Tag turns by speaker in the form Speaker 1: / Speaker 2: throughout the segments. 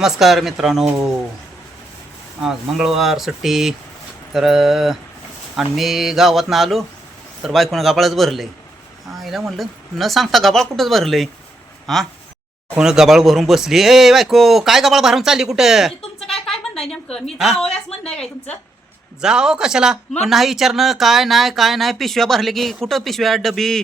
Speaker 1: नमस्कार मित्रांनो. आज मंगळवार सुट्टी. तर आणि मी गावातनं आलो तर बायकोनं गबाळच भरलं. आहे आईला म्हणलं न सांगता गबाळ कुठंच भरलं आहे हां? कोण गबाळ भरून बसली. ए बायको काय गबाळ भरून चालली कुठं?
Speaker 2: म्हणजे तुमचं काय काय म्हणणं आहे नेमकं? मी? जावयास म्हणणं आहे काय तुमचं?
Speaker 1: जाओ कशाला? पण नाही विचारणं काय नाही काय नाही पिशव्या भरले की कुठं पिशव्या डबी?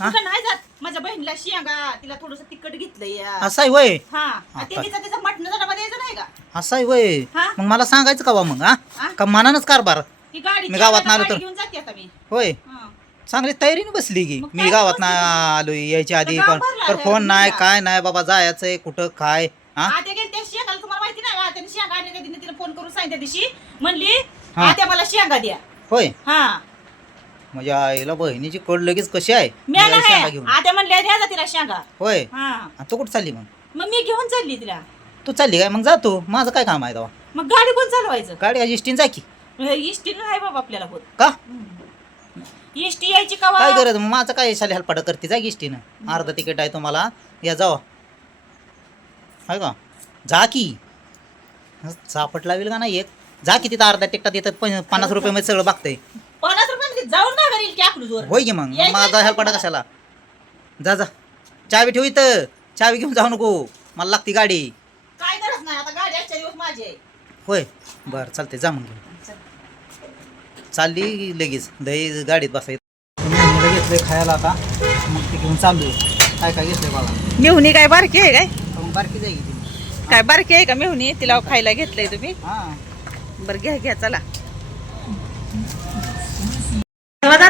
Speaker 1: हा?
Speaker 2: नाही जात. माझ्या बहिणीला शेंगा तिला थोडस तिखट घेतलंय.
Speaker 1: असं आहे वय.
Speaker 2: हा ते तिचा तिचा मटण डबा द्यायचा नाही का?
Speaker 1: असं आहे वय.
Speaker 2: हा?
Speaker 1: मग मला सांगायचं का बा मग हा?
Speaker 2: हा?
Speaker 1: का मनानच कारभार?
Speaker 2: ही गाडी
Speaker 1: मी गावात आलो तर-
Speaker 2: घेऊन जाते आता मी.
Speaker 1: होय.
Speaker 2: हा.
Speaker 1: चांगली तयारीने बसली की.
Speaker 2: मग
Speaker 1: मी गावात
Speaker 2: बसली?
Speaker 1: आलो यायच्या आधी
Speaker 2: गाव
Speaker 1: पण.
Speaker 2: भरलं
Speaker 1: तर
Speaker 2: आहे,
Speaker 1: फोन नाही. काय नाही बाबा जायचंय कुठं काय हा?
Speaker 2: आत्या गेली त्या शेंगाला तुम्हाला माहिती नाही आत्याने शेंगा आणल्या त्या दिवशी तिला फोन करून दिवशी म्हणली
Speaker 1: हा.
Speaker 2: आत्या मला शेंगा द्या.
Speaker 1: होय.
Speaker 2: हा.
Speaker 1: म्हणजे आईला बहिणीची कड लगेच कशी आहे?
Speaker 2: मी
Speaker 1: मी जायचं शेंगा
Speaker 2: नाही
Speaker 1: घेऊन.
Speaker 2: आत्या म्हणल्या द्या जा तिला शेंगा.
Speaker 1: होय?
Speaker 2: हा.
Speaker 1: आणि तू कुठं चालली मग?
Speaker 2: मग मी घेऊन चालली तिला.
Speaker 1: तू चालली काय? मग जातो माझं काय काम आहे तेव्हा?
Speaker 2: मग गाडी कोण चालवायचं?
Speaker 1: गाडी आज इष्टीन जा की.
Speaker 2: इष्टी नाही बाबा आपल्याला होत
Speaker 1: का?
Speaker 2: इष्टी यायची का
Speaker 1: काय गरज? मग माझं काय शाली हलपाट करते? जा की इष्टीनं. अर्ध तिकीट आहे तुम्हाला. या जावा. हाय का? जा की. चापट लावेल का नाही एक? जा की तिथं अर्ध्या तिकटात येतात पन्नास रुपये मध्ये सगळं बघतंय.
Speaker 2: पन्नास रुपये जाऊन ना घरी की आपलं जोर.
Speaker 1: होय की मग? माझा हेल्पाटा
Speaker 2: का?
Speaker 1: कशाला? जा जा. चावी ठेव इथं. चावी घेऊन जाऊ नको. मला लागती गाडी.
Speaker 2: काय गरज नाही आता गाडी आजच्या दिवस माझी आहे.
Speaker 1: होय. बरं चालते जा मग घेऊन. चालली लगेच. दही गाडीत बसायचं. घेतलंय खायला आता. मग ते घेऊन चालू काय काय घेतलंय बाबा?
Speaker 2: मेहुणी काय बारकी आहे काय?
Speaker 1: मग बारकी जाईल ती.
Speaker 2: काय बारकी आहे का मेहुणी? तिला खायला घेतलंय तुम्ही?
Speaker 1: हां.
Speaker 2: बरं घ्या घ्या चला.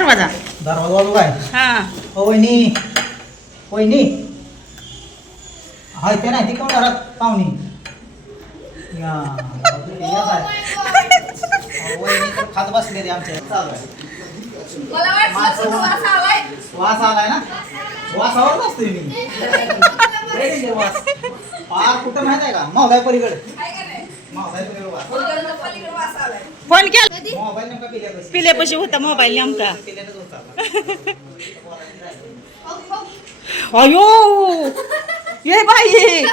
Speaker 2: दरवाजा.
Speaker 1: दरवाजा वाजू काय?
Speaker 2: हा.
Speaker 1: हो वहिनी. वहिनी. हाय ते नाही? ती कोण घरात? पाहुणी. या या काय. अहो, वहिनी तर खात बसले रे आमच्या चालू आहे.
Speaker 3: मला वाटलं सुद्धा वास आलाय.
Speaker 1: वास आलाय ना? वासावर असतोय मी. लय वास. पार कुठं माहीत आहे का? पलीकडे. पलीकडे वास.
Speaker 3: बोलताना पलीकडे वास आलाय.
Speaker 2: फोन केला
Speaker 1: पिल्यापाशी
Speaker 2: पिल्यापाशी होता मोबाईल नेमका. अयो! ये बाई!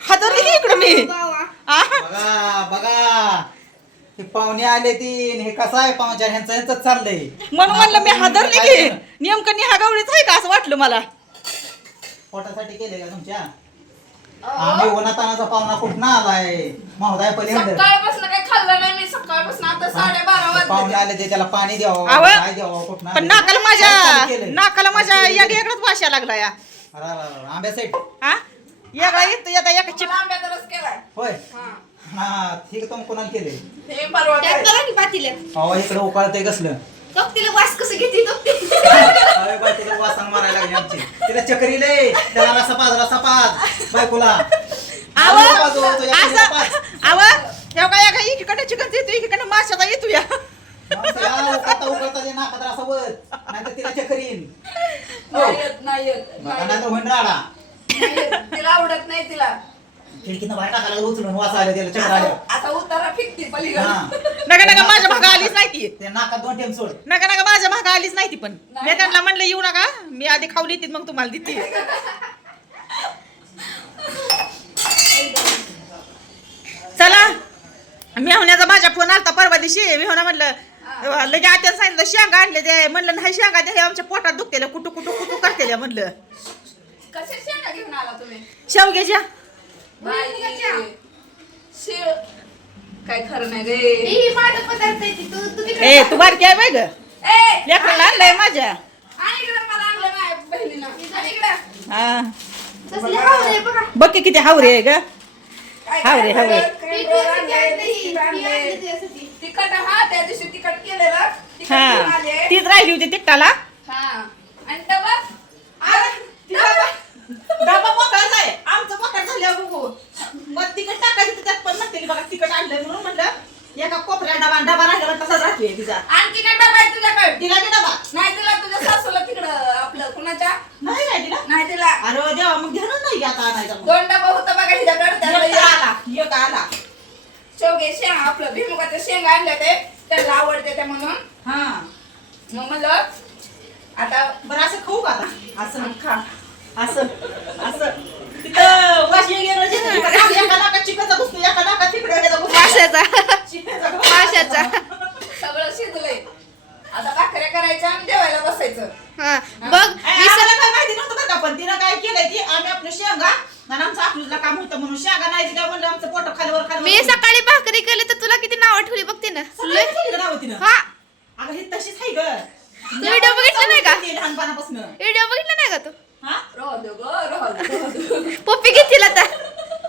Speaker 2: हादरली की इकडं मी?
Speaker 1: बघा बघा. हे पाहुणे आले ती हे कसं आहे पाहुणचार ह्यांचं ह्यांचं चाललंय.
Speaker 2: म्हणून म्हणलं मी हादरली की? नेमकं निहागावळीच आहे का असं वाटलं मला?
Speaker 1: पोटासाठी केले का तुमच्या? आम्ही उन्हातानाचा पाहुणा कुठं आलाय? महोदय पलीकडे.
Speaker 3: सकाळपासून काही खाल्लं नाही सकाळपासून आता साडेबारा
Speaker 1: पाहुणे
Speaker 3: वाजले.
Speaker 1: आले ते त्याला पाणी द्यावं
Speaker 2: आव.
Speaker 1: काय द्यावं कुठं
Speaker 2: पण नाकाला माझ्या नाकाला माझ्या एक एकच वाशा लागला या.
Speaker 1: आंब्या सेट.
Speaker 2: हा? वेगळा येत येता एका चिप
Speaker 3: मला आंब्याचा रस केलाय.
Speaker 1: होय?
Speaker 3: हा.
Speaker 1: हा ठीक तुम्ही कोणाला केले
Speaker 3: हे परवा
Speaker 4: त्यात
Speaker 3: काय?
Speaker 4: करा की पातीला
Speaker 1: अहो इकडे उकाळतंय कसलं?
Speaker 4: बघ तिला वास कसं घेते ती.
Speaker 1: अरे बाई तिला वासंग मारायला लागली आमची. तिला चक्री लय त्याला रसा पाज रसा पाज बायकोला.
Speaker 2: आव
Speaker 1: रसा पाज, हो, तुझ्या
Speaker 2: असं
Speaker 1: चक्रीला पाज.
Speaker 2: आव तेव्हा एका एकीकडे चिकन येतो एकीकडे माशाचा येतो या.
Speaker 1: तिला चक्रीन
Speaker 3: नाही येत, नाही येत,
Speaker 1: बघा
Speaker 3: नाही
Speaker 1: नाहीतर होईन राडा.
Speaker 3: येत. नाही येत. तिला आवडत नाही तिला.
Speaker 1: खिडकीनं बाहेर टाकायला उचलून वास आले त्याला चक्र आल्या.
Speaker 3: आता आता उतारा फिकती
Speaker 1: हा.
Speaker 3: पलीकडे
Speaker 2: नका नका माझ्या भागा आलीच नाही ती.
Speaker 1: ते नाकात दोन टेम सोड.
Speaker 2: नका नका माझ्या भागा आलीच नाही ती पण. मी त्यांना म्हणलं येऊ नका. मी आधी खाऊन येते मग तुम्हाला देते चला मी होण्याचा माझ्या फोन आलता परवा दिवशी. मी होणार म्हणलं लगे आत्याला सांगितलं शेंगा आणले ते म्हणलं नाही शेंगा ते आमच्या पोटात दुखतेल्या कुटू कुटू कुटू करतेल्या म्हणलं.
Speaker 3: कसे शेंगा घेऊन आला तुम्ही?
Speaker 2: शेवग्याच्या.
Speaker 3: बाई शेव काय खरं नाही रे.
Speaker 4: ही माझा पदार्थ आहे ती. तू तू तिकडे
Speaker 2: ए तू बारकी आहे बाय ग.
Speaker 3: ए
Speaker 2: लेकराला आणलंय माझ्या.
Speaker 3: आणि इकडे मला आणलं नाही बहिणीनं. आणि इकडे.
Speaker 2: हा.
Speaker 4: तसली बघा.
Speaker 2: बघ की किती हावरे आहे ग.
Speaker 3: काय
Speaker 2: हाव रे, रे.
Speaker 4: ती आणली. ती आणली.
Speaker 3: तिखट हा त्या दिवशी तिखट केलेलं. तिखट
Speaker 2: हा.
Speaker 3: आले.
Speaker 2: तीच राहिली होती तिकटाला
Speaker 3: हा. आणि डबा?
Speaker 2: मोकळाच आहे. आमचं मोकळ झाल्यावर बघू. मग तिकट टाकायचं त्यात पण म्हणते की बघा तिकट आणलंय म्हणून एका कोपऱ्या डबा डबा राहिला तसाच राहतोय तिचा.
Speaker 3: आणखी काय डबा आहे तुझ्याकडे.
Speaker 2: तिला की डबा.
Speaker 3: नाही तुला तुझ्या सासूला तिकडं आपलं कुणाच्या?
Speaker 2: नाही तिला. अरे देवा मग घेणं नाही आता आणायचा मग.
Speaker 3: दोन डबा होता बघा हिच्याकडे
Speaker 2: एक आला एक आला
Speaker 3: शेवगे शेंग आपलं भिमुगाचं शेंग आणलं ते त्याला आवडते ते म्हणून.
Speaker 2: हा.
Speaker 3: मग म्हणलं आता
Speaker 2: बरं असं खाऊ का आता? असं.
Speaker 3: खा.
Speaker 2: असं. असं तिथं वाशी गेलं शागा नाही काय म्हणलं आमचं पोट खालीवर खाली
Speaker 4: मी सकाळी भाकरी केली तर तुला किती नाव ठेवली बघ तिनं
Speaker 2: तिनं
Speaker 4: हा
Speaker 2: अगं हे तशीच आहे ग
Speaker 4: तू व्हिडिओ बघितला नाही का?
Speaker 2: लहानपणापासून
Speaker 4: व्हिडिओ बघितला नाही का तू?
Speaker 2: हा.
Speaker 4: पप्पी घेतील आता.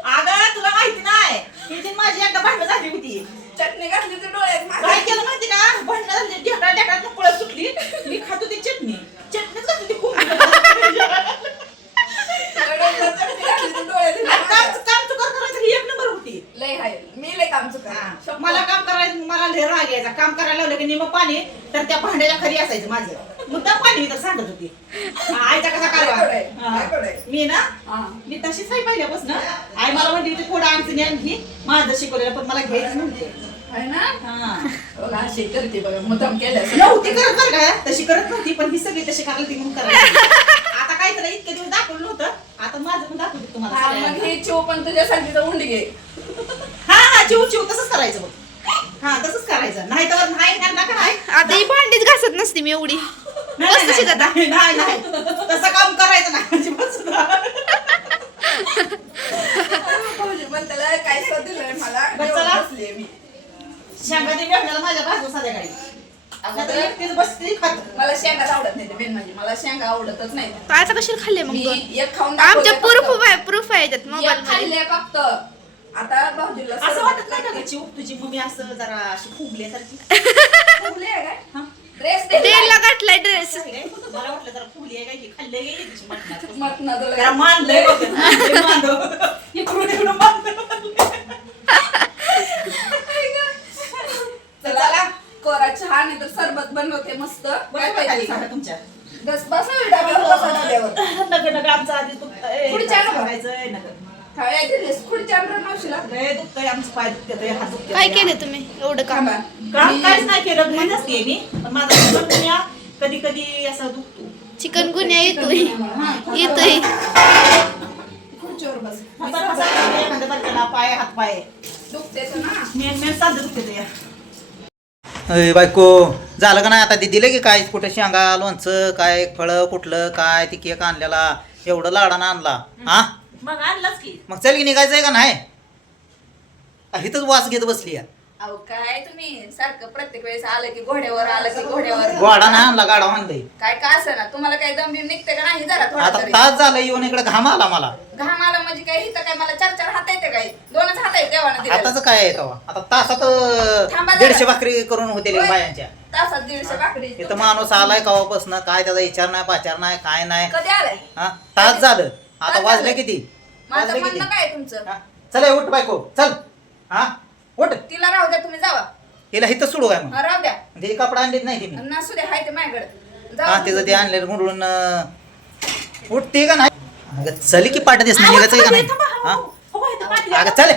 Speaker 2: अगं तुला माहिती नाही. ही जी माझी एकदा भांडणं झाली होती.
Speaker 3: चटणी घातली तर डोळ्यात
Speaker 2: काय. केलं माहिती का? भांडणं झाली ढेकळा ढेकळात पळत सुटली. मी खात होती चटणी. चटणीच घातली ती खूप.
Speaker 3: चटणी
Speaker 2: काम चुकार करायचं ही एक नंबर होती.
Speaker 3: लय हाय. मी लय काम चुका
Speaker 2: हा. मला काम करायचं मला लय राग यायचा. काम करायला लावलं की निम पाणी तर त्या भांड्याच्या खाली असायचं माझं. त्या पाणी मी तर सांगत होती. हा, आईचा कसा
Speaker 3: काय काय?
Speaker 2: मी ना
Speaker 3: हा.
Speaker 2: मी तशीच आहे पहिल्यापासून. आई मला म्हणली होती थोडं अडचणी आणखी. माझं शिकवलेलं पण मला घ्यायचं
Speaker 3: ना?
Speaker 2: हा.
Speaker 3: अशी करते बघा मुद्दाम केलं
Speaker 2: नव्हती करत बरं का? तशी करत नव्हती पण ही सगळी तशी करायला ती म्हणून आता काय तर इतके दिवस दाखवलं नव्हतं. आता माझं पण दाखवते तुम्हाला
Speaker 3: हा, मग. हे चिव पण तुझ्यासाठी तर उंडी घे
Speaker 2: हा हा चिव चिव तसंच करायचं बघ. हा तसंच करायचं. नाही तर नाही नका नाही.
Speaker 4: आता ही भांडीच घासत नसते मी एवढी. मस्त
Speaker 2: नाही,
Speaker 4: शिकत
Speaker 2: नाही, नाही नाही. तसं काम करायचं नाही. अजिबात सुद्धा
Speaker 3: भाऊजी पण त्याला काय दिलंय मला
Speaker 2: बरं,
Speaker 3: जेवण
Speaker 2: चला.
Speaker 3: बसलीये मी.
Speaker 2: शेंगा ते भेटण्याला माझ्या बाजू संध्याकाळी.
Speaker 3: अगं,
Speaker 2: आता एकटीच बसते खात.
Speaker 3: मला शेंगाच आवडत नाही मेन म्हणजे मला शेंगा आवडतच नाही
Speaker 4: आता कशाला खाल्ले मग
Speaker 3: मी एक खाऊन
Speaker 4: आमच्या
Speaker 3: दाखवते
Speaker 4: प्रूफ
Speaker 3: फक्त.
Speaker 4: आहे प्रूफ आहे याच्यात मोबाईल
Speaker 3: एक
Speaker 4: मध्ये
Speaker 3: खाल्ले फक्त. आता भाऊजीला
Speaker 2: असं वाटत नाही का मम्मी असं जरा अशी फुगल्यासारखी?
Speaker 3: फुगली आहे काय?
Speaker 2: हा?
Speaker 3: ड्रेस
Speaker 4: गाठलाय ड्रेस?
Speaker 2: मला वाटलं जरा फुगली आहे काय की खाल्लं गेली तिची मटणात.
Speaker 3: मटणाचं
Speaker 2: जरा मानलंय बघ, मानलंय, मानलं. इकडून मानलं.
Speaker 3: चला कोरा चहा नाही तर सरबत बनवते मस्त काय
Speaker 2: बरं का खाली
Speaker 3: पाहिजे
Speaker 2: सांगा तुमच्या
Speaker 3: बस बसा डब्यावर बसा डब्यावर
Speaker 2: नका नका आमचं आधी दुखतंय.
Speaker 3: पुढच्या
Speaker 2: काय
Speaker 3: नका.
Speaker 2: करायचंय? नका.
Speaker 3: खाया दिलीस खुर्ची आणून मावशीला
Speaker 2: लय दुखतंय आमचं पाय दुखतंय हात दुखतंय.
Speaker 4: काय केलं तुम्ही? एवढं काम
Speaker 2: काम
Speaker 3: मी-
Speaker 2: काहीच नाही केलं घरी असते मी पण माझा गुन्हा कधी कधी असा दुखतो.
Speaker 4: चिकन गुन्हा येतोय.
Speaker 2: हा,
Speaker 4: येतोय.
Speaker 3: खुर्चीवर बस.
Speaker 2: हातात हातात एखाद्या बारक्याला पाय हात पाय.
Speaker 3: दुखते तर ना?
Speaker 2: मेन मेन चालतं दुखते ते.
Speaker 1: अय बायको झालं का नाही आता? ते दिलं की काय? कुठं शेंगा लोणचं काय फळं कुठलं काय? ती केक आणलेला. एवढं लाडानं आणला. हा?
Speaker 2: मग आणलंच की.
Speaker 1: मग चल की निघायचंय का नाही? आ, इथंच वास घेत बसली या.
Speaker 3: अहो काय तुम्ही? सारखं प्रत्येक वेळेस आलं की घोड्यावर आलं की घोड्यावर.
Speaker 1: गोडा नाही आणला गाडा आणलंय
Speaker 3: काय का असं ना तुम्हाला काय दम बिम निघते का नाही? जरा थोडा
Speaker 1: आता
Speaker 3: तरी.
Speaker 1: तास झालं येऊन इकडे घाम आला मला.
Speaker 3: घाम आला म्हणजे काय? इथं काय मला चार चार हात येते काय दोनच हात आहेत देवानं दिलेलं.
Speaker 1: आताच काय आहे तेव्हा आता तासात
Speaker 3: थांबा
Speaker 1: अं,
Speaker 3: जरा.
Speaker 1: दीडशे भाकरी करून होते
Speaker 3: होय.
Speaker 1: बायांच्या.
Speaker 3: तासात दीडशे भाकरी.
Speaker 1: इथं माणूस आलाय कवापासून काय त्याचा विचार नाही पाचार नाही काय नाही.
Speaker 3: कधी आलाय?
Speaker 1: हा तास झालं. आता वाजले. किती?
Speaker 3: माझं
Speaker 1: वाजले किती?
Speaker 3: म्हणणं काय आहे तुमचं?
Speaker 1: हा? चल उठ बायको. चल. हा? उठ.
Speaker 3: तिला राहू द्या तुम्ही जावा.
Speaker 1: हिला इथं सुडू आहे मग?
Speaker 3: हा, राहू द्या.
Speaker 1: ते कपडा आणलेत नाही तिने.
Speaker 3: नसू द्या हाय ते माझ्याकडे.
Speaker 1: हा तिचं ते आणलेलं म्हणून उठते का नाही? अगं चल की पाठ दिस नाही निघायचं का नाही? हा? अगं चल.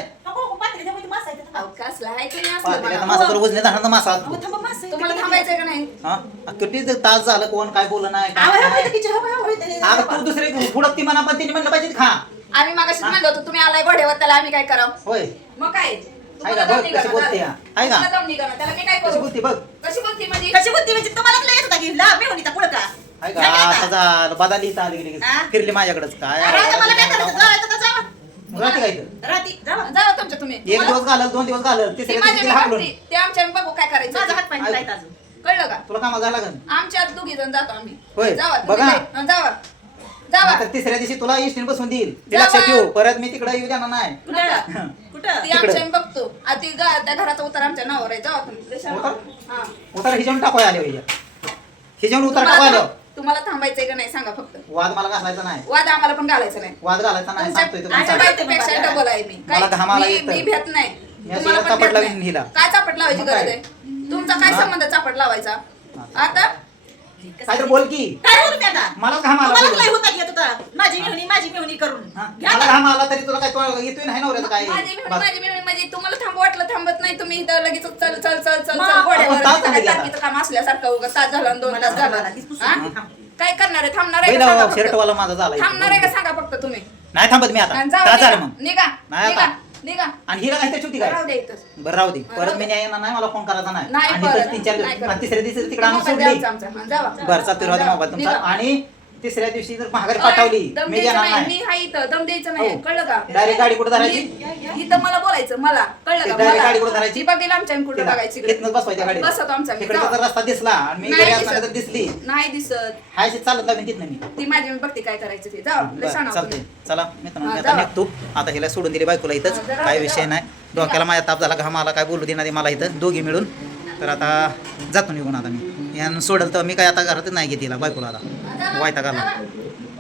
Speaker 3: कसला हाय ते असलं
Speaker 1: पातेल्यात
Speaker 3: मला.
Speaker 1: मासा तर वजने धरणार मासा
Speaker 3: तुम्हाला थांबायचंय का नाही?
Speaker 1: हा? किती तास झालं कोण काय बोल नाही काय नाही. अगं तू दुसरे पुढं ती म्हणा पण तिने म्हणलं पाहिजे खा.
Speaker 3: आम्ही मागाशी म्हणलो होतो तुम्ही आलाय घोड्यावर त्याला आम्ही काय करावं?
Speaker 1: होय.
Speaker 3: मग काय?
Speaker 1: आहे का? बघ कशी बोलते हा. आहे का?
Speaker 3: तुम्हाला दम निघाला त्याला मी काय
Speaker 1: कशी
Speaker 3: करू?
Speaker 1: बोलते बघ.
Speaker 3: कशी बोलती म्हणजे?
Speaker 2: कशी बुद्धी म्हणजे तुम्हाला लय येत होता की लाभ मिळून पुढं का?
Speaker 1: आहे का?
Speaker 2: नाही का?
Speaker 1: आता
Speaker 2: आता?
Speaker 1: झालं बदाली इथं आली गेली
Speaker 2: हा?
Speaker 1: फिरली माझ्याकडेच. काय?
Speaker 2: मला करायचं? जावा.
Speaker 1: राहते का इथं
Speaker 2: राहती जावा
Speaker 3: जावा तुमच्या तुम्ही.
Speaker 1: एक
Speaker 3: मला-
Speaker 1: दिवस घालल दोन दिवस घालल
Speaker 3: ती
Speaker 1: तिसऱ्या
Speaker 3: माझ्या
Speaker 1: दिवशी हाकलून.
Speaker 3: ते आमच्या आम्ही बघू काय करायचं.
Speaker 2: माझा हात पाणी जायचं अजून.
Speaker 3: कळलं का?
Speaker 1: तुला कामाला जायला लागेल.
Speaker 3: आमच्या दोघी जण जातो आम्ही.
Speaker 1: होय.
Speaker 3: जावा
Speaker 1: बघा.
Speaker 3: हं, जावा जावा
Speaker 1: नाहीतर तिसऱ्या दिवशी तुला इष्टीन बसून देईल. ते
Speaker 3: जावा.
Speaker 1: लक्षात ठेव परत मी तिकडे येऊ देणार नाही.
Speaker 2: कुठं? कुठं?
Speaker 3: ती
Speaker 1: तिकडं.
Speaker 3: आमच्या आम्ही बघतो. आ, ती गा- त्या घराचा उतार आमच्या नावावर आहे. जावा तुम्ही.
Speaker 1: उतार?
Speaker 3: हा.
Speaker 1: उतार हिजावून टाकू आले हिजावून उतार टाकू आलो
Speaker 3: तुम्हाला थांबायचंय का नाही सांगा फक्त
Speaker 1: वाद मला घालायचा नाही
Speaker 3: वाद आम्हाला पण घालायचं नाही
Speaker 1: वाद घालायचा नाही
Speaker 3: तुमच्या
Speaker 1: सांगतोय.
Speaker 3: बायकोपेक्षा डबल आहे मी काय-
Speaker 1: मला घामाला
Speaker 3: मी-
Speaker 1: येतं.
Speaker 3: मी भेट नाही
Speaker 1: मी
Speaker 3: तुम्हाला पण
Speaker 1: चापट
Speaker 3: भेट
Speaker 1: लावीन
Speaker 3: नाही.
Speaker 1: हिला.
Speaker 3: काय चापट लावायची
Speaker 1: मग
Speaker 3: गरज
Speaker 1: काय?
Speaker 3: आहे तुमचा काय? संबंध चापट लावायचा
Speaker 1: हा.
Speaker 3: आता
Speaker 1: काय तर बोल की
Speaker 2: काय आता
Speaker 1: मला घाम आला
Speaker 2: तुम्हाला. लय होता घेत होता माझी मेहणी माझी मेहणी करून
Speaker 1: हा?
Speaker 2: घ्या
Speaker 1: मला. घाम आला तरी तुला काय तो येतोय नाही नवऱ्याचं काय
Speaker 3: माझी मिळून
Speaker 1: बस.
Speaker 3: माझी मिळून म्हणजे तुम्हाला थांब वाटलं थांबत नाही तुम्ही इथं लगेच चल चल चल चल
Speaker 2: मग
Speaker 3: चल घोड्यावर
Speaker 1: तास
Speaker 3: काय
Speaker 1: झाले आता.
Speaker 3: काम असल्यासारखं उगाच तास झाला आणि दोन
Speaker 2: मला
Speaker 3: तास झाला
Speaker 2: झाला, तीच पुसून
Speaker 3: हा?
Speaker 2: घे, थांब.
Speaker 3: काय करणार आहे थांबणार आहे का सांगा फक्त.
Speaker 1: शर्टवाला माझा झाला
Speaker 3: थांबणार आहे का सांगा फक्त तुम्ही
Speaker 1: नाही थांबत मी आता
Speaker 3: आणि जाऊ
Speaker 1: झालं
Speaker 3: निघा.
Speaker 1: मग
Speaker 3: निघा
Speaker 1: नाही आता.
Speaker 3: निघा
Speaker 1: आणि हिला काय त्याची होती काय
Speaker 3: राहू दे इथंच.
Speaker 1: बरं राहू दे परत मी. नाही येणार नाही मला फोन करायचा नाही
Speaker 3: नाही
Speaker 1: आणि
Speaker 3: परत,
Speaker 1: इथंच तीन चार
Speaker 3: नाही
Speaker 1: दिवस
Speaker 3: परत.
Speaker 1: आणि तिसऱ्या दिवशी तिकडे आणून
Speaker 3: मोबाईल
Speaker 1: सोडली
Speaker 3: द्यायचा आमचा. हा, जावा
Speaker 1: बरं चालतोय राहू दे मोबाईल तुमचा
Speaker 3: निघा.
Speaker 1: आणि तिसऱ्या दिवशी जर महागारी पाठवली
Speaker 3: दम
Speaker 1: मी
Speaker 3: द्यायचं
Speaker 1: घेणार
Speaker 3: नाही.
Speaker 1: नाही.
Speaker 3: मी हाय इथं. दम द्यायचं नाही.
Speaker 1: हो.
Speaker 3: कळलं का?
Speaker 1: डायरेक्ट गाडी कुठं धरायची?
Speaker 3: मी- इथं मला बोलायचं मला. कळलं का?
Speaker 1: डायरेक्ट गाडी कुठं
Speaker 3: मला
Speaker 1: धरायची?
Speaker 3: ती बघेल आमच्या कुठं बघायची इकडे.
Speaker 1: तिथनंच बसवायच्या गाडीत
Speaker 3: बसवतो आमचा मी.
Speaker 1: तिकडचा
Speaker 3: जाऊ.
Speaker 1: जर रस्ता दिसला आणि मी
Speaker 3: नाही
Speaker 1: घरी असताना
Speaker 3: दिसत.
Speaker 1: जर दिसली.
Speaker 3: नाही दिसत.
Speaker 1: हाय अशी चालत लागेल तिथनं मी.
Speaker 3: ती माझी मी बघते काय करायचं ते. जाऊ लय
Speaker 1: बरं,
Speaker 3: सांगा
Speaker 1: चालतंय चला मित्रांनो
Speaker 3: हा,
Speaker 1: मी आता. निघतो. आता हिला सोडून दिली बायकोला इथंच.
Speaker 3: हा, जरा
Speaker 1: काय. विषय नाही. डोक्याला माझ्या ताप झाला घाम आला काय बोलू देणार मला इथं. दोघी मिळून. तर आता जातो निघून आता मी. यानं सोडेल तर मी काय आता घरातच नाही घेत हिला बायकोला आता. वायता घाला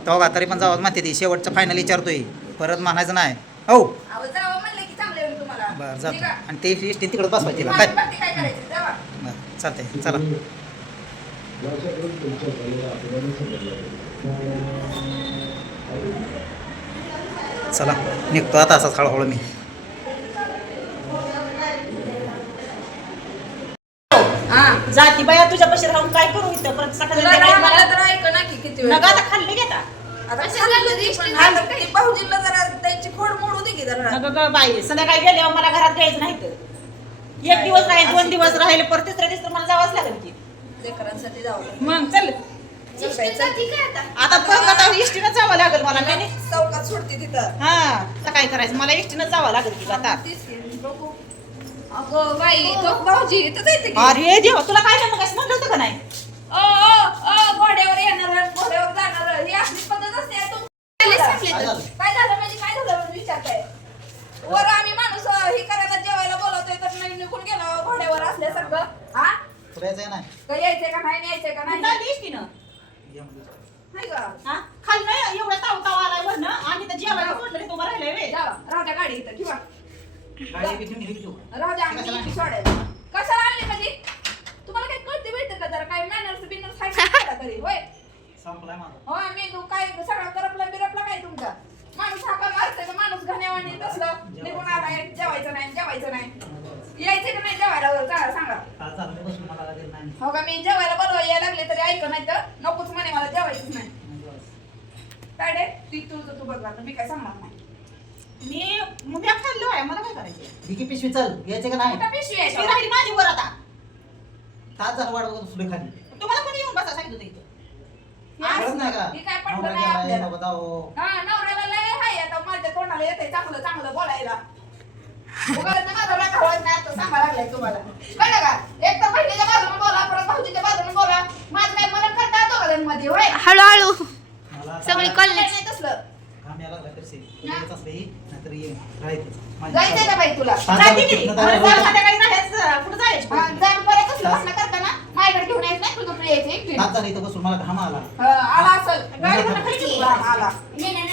Speaker 1: तेव्हा तरी पण जावं म्हणते ती. शेवटचं फायनल विचारतोय. परत म्हणायचं नाही. हो.
Speaker 3: की
Speaker 1: बरं जातो.
Speaker 3: आहे?
Speaker 1: आणि ते इष्टीन तिकडे बसवायची काय? बरं चालतंय. चला. चला. निघतो आता असाच हळूहळू मी.
Speaker 2: जाती बाया तुझ्यापाशी राहून काय करू इथं? परत सकाळी
Speaker 3: किती वेळ
Speaker 2: नका आता खाल्ले घेता
Speaker 3: आता. खाल्लं तरी पण आता काही भाऊजीला जरा त्यांची खोड मोडू दे की जरा.
Speaker 2: नका ग बाई संध्याकाळी गेल्यावर मला घरात जायचं नाही तर. एक दिवस राहील दोन दिवस राहिले परत तिसऱ्या दिवस मला जावंच लागेल की.
Speaker 3: लेकरांसाठी जावं.
Speaker 2: मग चल. आता. आता इष्टीनं जावं लागेल मला मी
Speaker 3: चौकात सोडते तिथं.
Speaker 2: हा आता काय करायचं. मला इष्टीनं जावं लागेल की आता
Speaker 3: तीच की, बघू. अगं बाई तो भाऊजी इथंच येते की?
Speaker 2: अरे देवा तुला काय नाही मग म्हणलं होतं का नाही?
Speaker 3: ओ, ओ, ओ, घोड्यावर येणार घोड्यावर जाणार ही आपली पद्धत असते.
Speaker 1: काय झालं?
Speaker 3: म्हणजे काय झालं म्हणून विचारताय? वर आम्ही माणूस हे करायला जेवायला बोलवतोय तर नाही निघून गेलो घोड्यावर असल्यासारखं. हा?
Speaker 1: यायचंय नाही
Speaker 3: का यायचंय का नाही न्यायचंय का नाही? का?
Speaker 2: हा? खाल नाही एवढा ताव ताव आलाय वरनं आणि तर जेवायला रे तुम्हाला राहिलंय वे.
Speaker 3: जावा. राहू द्या गाडी इथं किंवा. राहू द्या आम्ही सोडायला. कशाला आणली म्हणजे? तुम्हाला काही कळते माहिती का जरा? काय मॅनर्स बिनर्स काय तरी होय?
Speaker 1: संपलाय माझा.
Speaker 3: हो मी तू काय सगळा करपला बिरपला काय तुमचा? माणूस हाका मारते का माणूस घाण्यावानी तसलं. निघून आलाय जेवायचं नाही जेवायचं नाही. यायचं का नाही जेवायला? वर चला सांगा.
Speaker 1: काय झालं ते बसून मला लागेल नाही.
Speaker 3: हो का मी जेवायला बोलवा यायला लागले तरी ऐक नाही तर नकोच म्हणे मला जेवायचंच नाही. काय रे ती तुझं तू बघ आता मी काय सांगणार नाही.
Speaker 2: मी मग मी खाल्लो आहे मला काय करायचं
Speaker 1: पिशवी चल यायचे का नाही?
Speaker 3: कुठं पिशवी आहे?
Speaker 2: राहिली माझी वर आता.
Speaker 1: तास झालं वाढ बघत सुले खाली
Speaker 2: तुम्हाला कोणी येऊन बसा सांगितलं होतं इथं
Speaker 3: असं-
Speaker 1: कळत नाही का
Speaker 3: काय पटलं
Speaker 1: नवरा
Speaker 3: नाही
Speaker 1: गेलाय,
Speaker 3: आपल्याला?
Speaker 1: नवरा जाओ.
Speaker 3: हा नवऱ्याला लय हाय आता माझ्या तोंडाला येते चांगलं चांगलं बोलायला. उगाच ना माझा राग हवाच नाही आता सांगा लागलाय तुम्हाला. कळलं का? एक तर बहिणीच्या बाजूने बोला परत भाऊजीच्या बाजूने बोला. माझं काय मन करता दोघांमध्ये होय?
Speaker 4: हळूहळू.
Speaker 1: मला आता
Speaker 4: सगळी
Speaker 3: काय
Speaker 4: कॉलेज
Speaker 3: नाही तसलं.
Speaker 1: घाम यायला लागला तर से. तुला यायचं असलं ये, नाहीतर ये. राहायचं. माझी
Speaker 3: जायचंय ना बाई तुला?
Speaker 2: जाती की जाऊ. संध्याकाळी राहायचं कुठं जायचं?
Speaker 3: हा, जा परत असलं भाषण करताना माझ्याकडे घेऊन यायचं नाही तुझं यायचं एकटी
Speaker 1: तास झालं इथं बसून मला घाम आला.
Speaker 3: हा,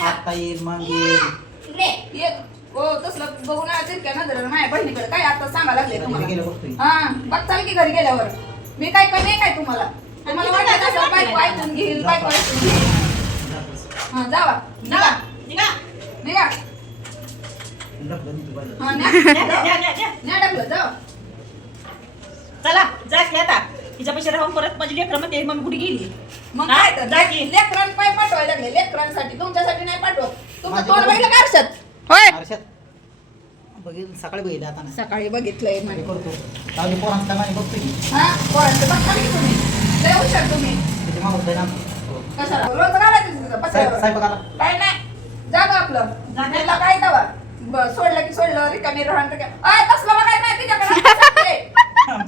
Speaker 1: आता येईल मग येईल
Speaker 3: हो तसलं बघून नजर माझ्या बहिणीकडे काय आता. सांगा लागले तुम्हाला हा बघताल की घरी गेल्यावर मी काय कमी काय तुम्हाला तुम्हाला वाटत असेल बायको ऐकून घेईल बायको ऐकून घेईल हा जावा निघा
Speaker 2: निघा
Speaker 3: निघा हा न्या न्या जावा
Speaker 2: चला जा खेळता तिच्यापाशी राहून परत माझी लेकरं म्हणते मग कुठे गेली?
Speaker 3: मग
Speaker 2: हा,
Speaker 3: काय तर
Speaker 2: जा की.
Speaker 3: लेकरांना पाय पाठवायला लागले. लेकरांसाठी तुमच्यासाठी नाही पाठवत. तुमचं तोंड
Speaker 1: बरोबर.
Speaker 3: बघितलं का आरशात होय.
Speaker 1: आरशात बघील सकाळी बघितलं आता नाही
Speaker 3: सकाळी बघितलंय
Speaker 1: हे करतो. लावली पोरांचं बघतो की
Speaker 3: हा पोरांचं बघता की तुम्ही? लय हुशार तुम्ही.
Speaker 1: ना? हो.
Speaker 3: कशाला? रोज घालायचं तिथं
Speaker 1: साहेब
Speaker 3: काय नाही. जागा आपलं. जाण्याला काय दवा ब- सोडलं की सोडलं रिकामी राहणार काय? अय, तसलं नाही तिच्याकडे.